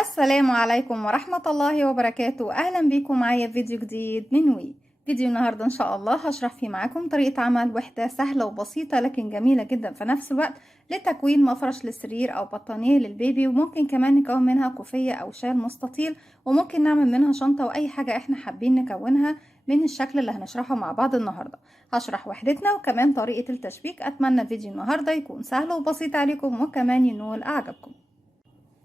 السلام عليكم ورحمة الله وبركاته. أهلا بيكم معايا في فيديو جديد من وي. فيديو النهاردة إن شاء الله هشرح فيه معاكم طريقة عمل وحدة سهلة وبسيطة لكن جميلة جدا في نفس الوقت لتكوين مفرش للسرير أو بطانية للبيبي، وممكن كمان نكون منها كوفية أو شال مستطيل، وممكن نعمل منها شنطة وأي حاجة احنا حابين نكونها من الشكل اللي هنشرحه مع بعض النهاردة. هشرح وحدتنا وكمان طريقة التشبيك. أتمنى الفيديو النهاردة يكون سهل وبسيط عليكم وكمان ينول أعجابكم.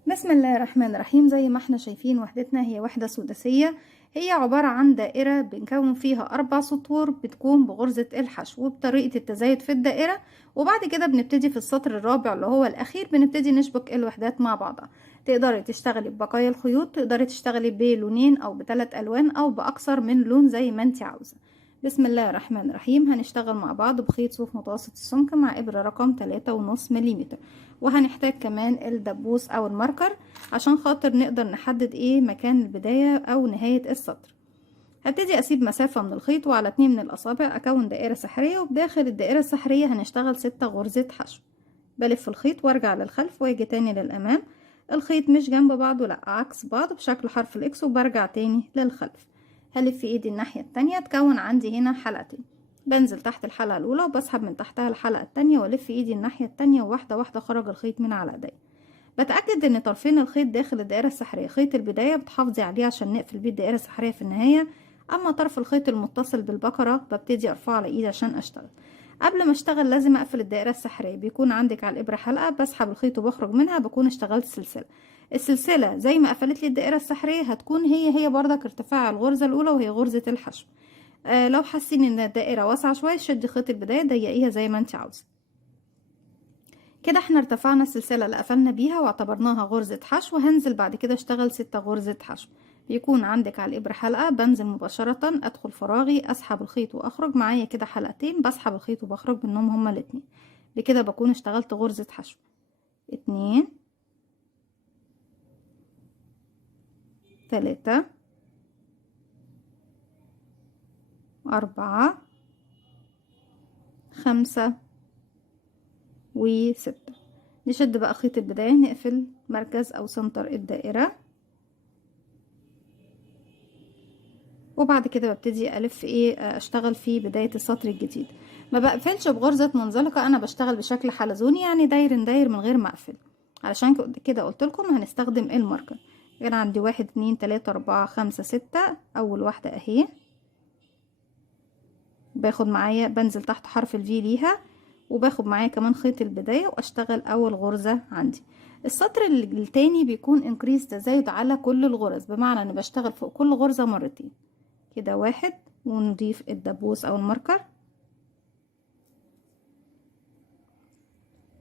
بسم الله الرحمن الرحيم. زي ما احنا شايفين وحدتنا هي وحدة سداسية، هي عبارة عن دائرة بنكون فيها 4 سطور بتكون بغرزة الحشو وبطريقة التزايد في الدائرة، وبعد كده بنبتدي في السطر الرابع اللي هو الأخير بنبتدي نشبك الوحدات مع بعضها. تقدري تشتغلي ببقايا الخيوط، تقدري تشتغلي بلونين أو ب3 ألوان أو بأكثر من لون زي ما انت عاوزة. بسم الله الرحمن الرحيم. هنشتغل مع بعض بخيط صوف متوسط السمك مع إبرة رقم 3.5 ملم، وهنحتاج كمان الدبوس او الماركر عشان خاطر نقدر نحدد ايه مكان البداية او نهاية السطر. هبتدي اسيب مسافة من الخيط وعلى 2 من الاصابع اكون دائرة سحرية، وبداخل الدائرة السحرية هنشتغل 6 غرزة حشو. بلف الخيط وارجع للخلف واجي تاني للامام. الخيط مش جنب بعضه، لا عكس بعض بشكل حرف الاكس، وبرجع تاني للخلف. هلف ايدي الناحية التانية تكون عندي هنا حلقتين. بنزل تحت الحلقة الأولى وبسحب من تحتها الحلقة التانية والف ايدي الناحية التانية، وواحدة واحدة خرج الخيط من على ايدي. بتأكد ان طرفين الخيط داخل الدائرة السحرية. خيط البداية بتحافظي عليه عشان نقفل بيه الدائرة السحرية في النهاية، اما طرف الخيط المتصل بالبكرة ببتدي ارفعه على ايدي عشان اشتغل. قبل ما اشتغل لازم اقفل الدائرة السحرية. بيكون عندك على الابرة حلقة، بسحب الخيط وبخرج منها بكون اشتغلت سلسلة. السلسلة زي ما قفلت لي الدائرة السحرية هتكون هي بردك ارتفاع الغرزة الاولى وهي غرزة الحشو. لو حاسين ان الدائرة واسعة شوية شدي خيط البداية ضيقيها زي ما انت عاوزة. كده احنا ارتفعنا السلسلة اللي قفلنا بيها واعتبرناها غرزة حشو. هنزل بعد كده اشتغل 6 غرزة حشو. بيكون عندك على الابرة حلقة، بنزل مباشرة ادخل فراغي اسحب الخيط واخرج. معايا كده حلقتين بسحب الخيط وبخرج منهم هما الاتنين. بكده بكون اشتغلت غرزة حشو. 2 3 4 5 و6. نشد بقى خيط البداية، نقفل مركز او سنتر الدائرة، وبعد كده ببتدي الف اشتغل في بداية السطر الجديد. ما بقفلش بغرزة منزلقة، انا بشتغل بشكل حلزوني يعني داير من غير ما اقفل. علشان كده قلت لكم هنستخدم الماركر. كان عندي 1 2 3 4 5 6. اول واحدة اهي، باخد معايا بنزل تحت حرف الفي ليها، وباخد معايا كمان خيط البداية واشتغل اول غرزة عندي. السطر التاني بيكون انكريز تزايد على كل الغرز، بمعنى ان بشتغل فوق كل غرزة مرتين. كده 1 ونضيف الدبوس او الماركر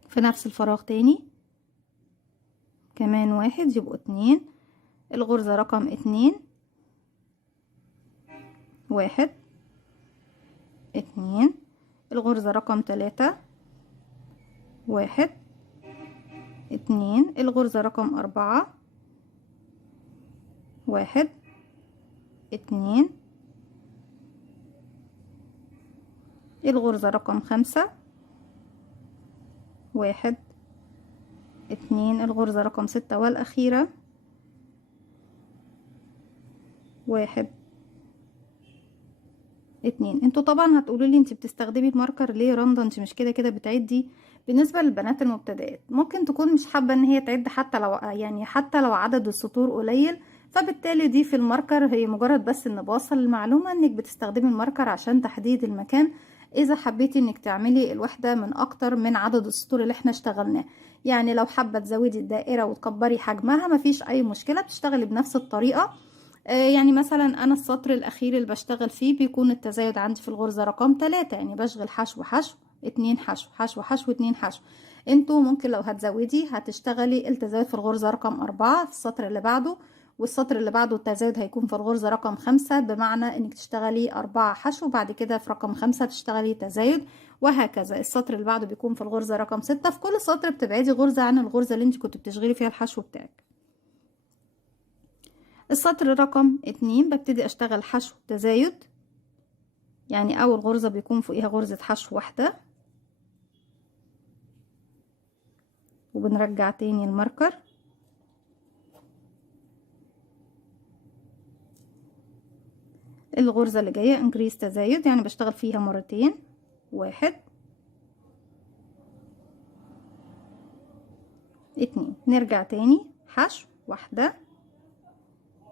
في نفس الفراغ تاني، كمان 1 يبقوا 2. الغرزة رقم 2 1 2. الغرزة رقم 3 1 2. الغرزة رقم 4 1 2. الغرزة رقم 5 1 2. الغرزة رقم 6 والأخيرة 1 2. انتوا طبعا هتقولوا لي انت بتستخدمي الماركر ليه رندا؟ انت مش كده كده بتعدي. بالنسبه للبنات المبتدئات ممكن تكون مش حابه ان هي تعد، حتى لو عدد السطور قليل، فبالتالي دي في الماركر هي مجرد بس ان بوصل المعلومه انك بتستخدمي الماركر عشان تحديد المكان. اذا حبيتي انك تعملي الوحده من اكتر من عدد السطور اللي احنا اشتغلناه، يعني لو حابه تزودي الدائره وتكبري حجمها مفيش اي مشكله، بتشتغلي بنفس الطريقه. يعني مثلا انا السطر الاخير اللي بشتغل فيه بيكون التزايد عندي في الغرزة رقم 3، يعني بشغل حشو حشو 2 حشو حشو حشو 2 حشو. انتوا ممكن لو هتزودي هتشتغلي التزايد في الغرزة رقم 4 في السطر اللي بعده، والسطر اللي بعده التزايد هيكون في الغرزة رقم 5، بمعنى انك تشتغلي 4 حشو بعد كده في رقم 5 تشتغلي تزايد، وهكذا. السطر اللي بعده بيكون في الغرزة رقم 6. في كل سطر بتبعدي غرزة عن الغرزة اللي انت كنت بتشغلي فيها الحشو بتاعك. السطر رقم 2 ببتدي اشتغل حشو تزايد، يعني اول غرزة بيكون فوقيها غرزة حشو واحدة، وبنرجع تاني الماركر الغرزة اللي جاية انكريس تزايد، يعني بشتغل فيها مرتين، 1 2. نرجع تاني حشو، 1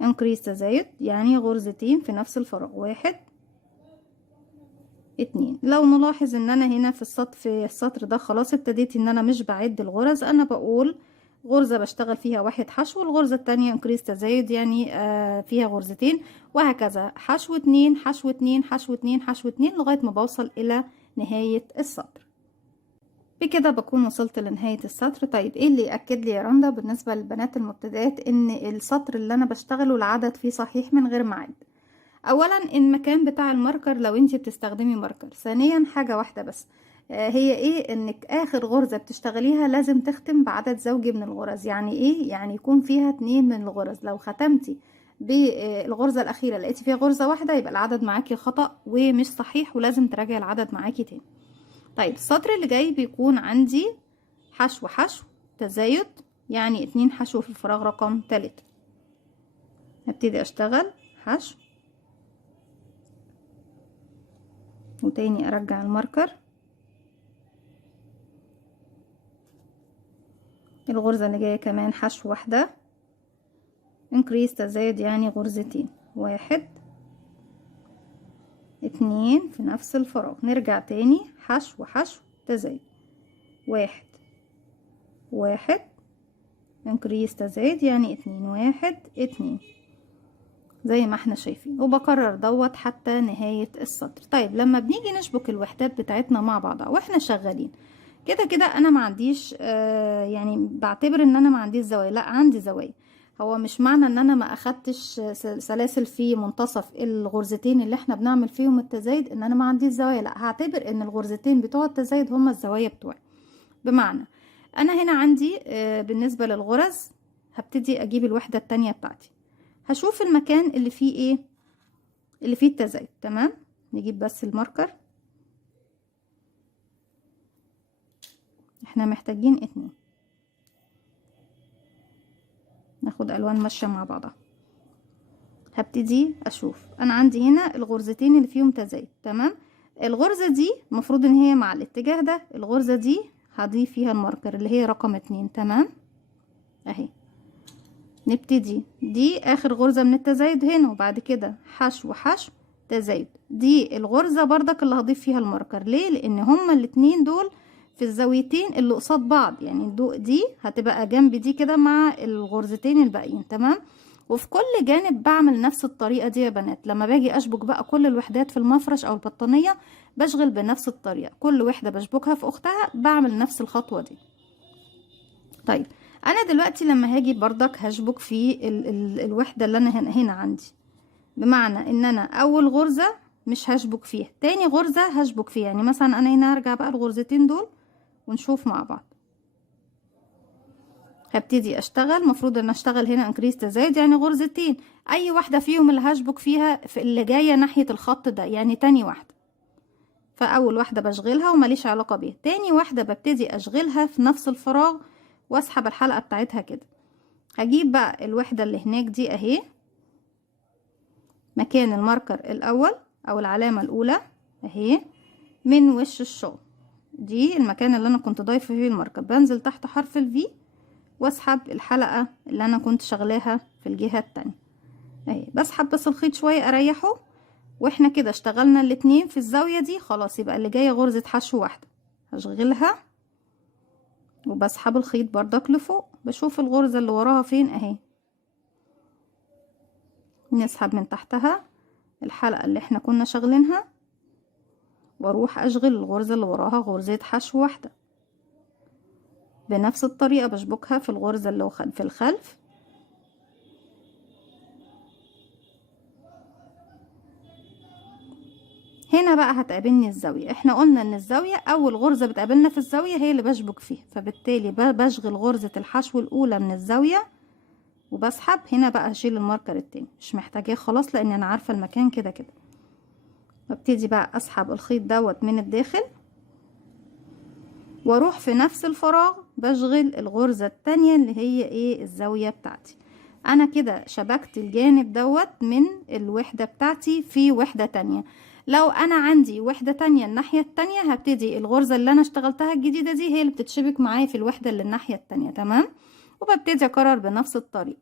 انكريس تزايد يعني غرزتين في نفس الفراغ، 1 2. لو نلاحظ ان انا هنا في السطر ده خلاص ابتديت ان انا مش بعد الغرز، انا بقول غرزة بشتغل فيها 1 حشو، والغرزة التانية انكريس تزايد يعني فيها غرزتين، وهكذا حشو 2 حشو 2 حشو 2 حشو 2 لغاية ما بوصل الى نهاية السطر. بكده بكون وصلت لنهاية السطر. طيب ايه اللي يأكد لي يا رندا بالنسبة للبنات المبتدئات ان السطر اللي انا بشتغله العدد فيه صحيح من غير معد؟ اولا المكان بتاع الماركر لو انت بتستخدمي ماركر. ثانيا حاجة واحدة بس، هي ايه؟ انك اخر غرزة بتشتغليها لازم تختم بعدد زوجي من الغرز. يعني ايه؟ يعني يكون فيها 2 من الغرز. لو ختمتي بالغرزة الاخيرة لقيتي فيها غرزة واحدة يبقى العدد معاكي خطأ ومش صحيح، ولازم تراجعي العدد معاكي تاني. طيب السطر اللي جاي بيكون عندي حشو حشو تزايد، يعني 2 حشو في الفراغ رقم 3. هبتدي اشتغل حشو وتاني ارجع الماركر، الغرزة اللي جاية كمان حشو 1 انكريس تزايد يعني غرزتين، 1 2 في نفس الفراغ. نرجع تاني حشو حشو تزايد، 1 1 انكريس تزايد يعني 2 1 2 زي ما احنا شايفين، وبكرر دوت حتى نهاية السطر. طيب لما بنيجي نشبك الوحدات بتاعتنا مع بعضها واحنا شغالين كده كده انا ما عنديش يعني بعتبر ان انا ما عنديش زوايا، لا عندي زوايا. هو مش معنى ان انا ما اخدتش سلاسل في منتصف الغرزتين اللي احنا بنعمل فيهم التزايد ان انا ما عنديش زوايا، لا هعتبر ان الغرزتين بتوع التزايد هما الزوايا بتوعي. بمعنى انا هنا عندي بالنسبة للغرز هبتدي اجيب الوحدة التانية بتاعتي، هشوف المكان اللي فيه ايه، اللي فيه التزايد. تمام، نجيب بس الماركر، احنا محتاجين 2، ناخد الوان ماشية مع بعضها. هبتدي اشوف انا عندي هنا الغرزتين اللي فيهم تزايد. تمام، الغرزة دي المفروض ان هي مع الاتجاه ده، الغرزة دي هضيف فيها الماركر اللي هي رقم 2. تمام اهي، نبتدي دي اخر غرزة من التزايد هنا، وبعد كده حشو حشو تزايد، دي الغرزة بردك اللي هضيف فيها الماركر. ليه؟ لان هما الاتنين دول في الزاويتين اللي قصاد بعض، يعني دي هتبقى جنب دي كده مع الغرزتين الباقيين. تمام، وفي كل جانب بعمل نفس الطريقة دي يا بنات. لما باجي اشبك بقى كل الوحدات في المفرش او البطانية بشغل بنفس الطريقة، كل وحدة بشبكها في اختها بعمل نفس الخطوة دي. طيب انا دلوقتي لما هاجي بردك هشبك في الوحدة اللي انا هنا عندي، بمعنى ان انا اول غرزة مش هشبك فيها، تاني غرزة هشبك فيها. يعني مثلا انا هنا هرجع بقى الغرزتين دول ونشوف مع بعض. هبتدي اشتغل، مفروض ان اشتغل هنا انكريس تزايد يعني غرزتين، اي واحدة فيهم اللي هشبك فيها في اللي جاية ناحية الخط ده، يعني تاني واحدة. فاول واحدة بشغلها ومليش علاقة بيها، تاني واحدة ببتدي اشغلها في نفس الفراغ واسحب الحلقة بتاعتها كده. هجيب بقى الوحدة اللي هناك دي اهي مكان الماركر الاول او العلامة الاولى اهي من وش الشغل، دي المكان اللي انا كنت ضايفه فيه الماركر. بنزل تحت حرف الفي واسحب الحلقة اللي انا كنت شغلاها في الجهة التانية اهي، بسحب بس الخيط شوية اريحه، واحنا كده اشتغلنا الاتنين في الزاوية دي. خلاص يبقى اللي جاية غرزة حشو واحدة هشغلها وبسحب الخيط بردك لفوق، بشوف الغرزة اللي وراها فين اهي، نسحب من تحتها الحلقة اللي احنا كنا شغلينها واروح اشغل الغرزة اللي وراها غرزة حشو واحدة بنفس الطريقة، بشبكها في الغرزة اللي في الخلف. هنا بقى هتقابلني الزاوية، احنا قلنا ان الزاوية اول غرزة بتقابلنا في الزاوية هي اللي بشبك فيها، فبالتالي بشغل غرزة الحشو الاولى من الزاوية وبسحب. هنا بقى هشيل الماركر التاني مش محتاجاه خلاص لان انا عارفة المكان كده كده. وابتدي بقى اسحب الخيط دوت من الداخل واروح في نفس الفراغ بشغل الغرزة التانية اللي هي ايه الزاوية بتاعتي. انا كده شبكت الجانب دوت من الوحدة بتاعتي في وحدة تانية. لو انا عندي وحدة تانية الناحية التانية، هبتدي الغرزة اللي انا اشتغلتها الجديدة دي هي اللي بتتشبك معايا في الوحدة اللي الناحية التانية. تمام. وببتدي اكرر بنفس الطريقة،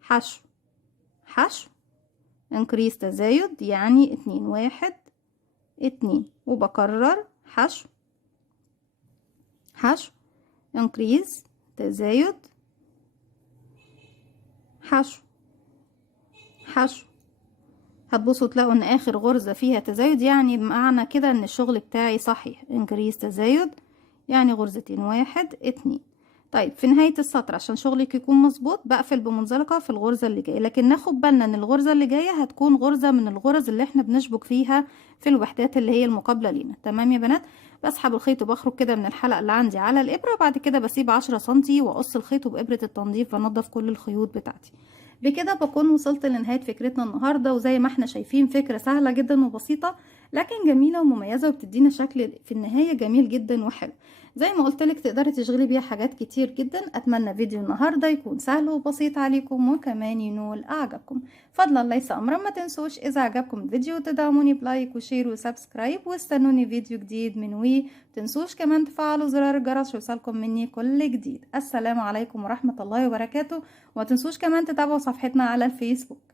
حشو حشو انكريس تزايد، يعني 2 1 2، وبكرر حشو حشو انكريس تزايد حشو حشو. هتبصوا تلاقوا ان اخر غرزة فيها تزايد، يعني بمعنى كده ان الشغل بتاعي صحيح. انكريس تزايد يعني غرزتين 1 2. طيب في نهاية السطر عشان شغلك يكون مظبوط بقفل بمنزلقة في الغرزة اللي جاية، لكن ناخد بالنا ان الغرزة اللي جاية هتكون غرزة من الغرز اللي احنا بنشبك فيها في الوحدات اللي هي المقابلة لينا. تمام يا بنات. بسحب الخيط وبخرج كده من الحلقة اللي عندي على الإبرة، وبعد كده بسيب 10 سنتي وأقص الخيط، وبإبرة التنظيف بنضف كل الخيوط بتاعتي. بكده بكون وصلت لنهاية فكرتنا النهاردة، وزي ما احنا شايفين فكرة سهلة جدا وبسيطة لكن جميلة ومميزة، وبتدينا شكل في النهاية جميل جدا وحلو. زي ما قلتلك تقدري تشغلي بيها حاجات كتير جدا. اتمنى فيديو النهاردة يكون سهل وبسيط عليكم وكمان ينول اعجابكم. فضلا ليس امرا، ما تنسوش اذا عجبكم الفيديو تدعموني بلايك وشير وسبسكرايب، واستنوني فيديو جديد من وي. تنسوش كمان تفعلوا زرار الجرس يوصلكم مني كل جديد. السلام عليكم ورحمة الله وبركاته. وما تنسوش كمان تتابعوا صفحتنا على الفيسبوك.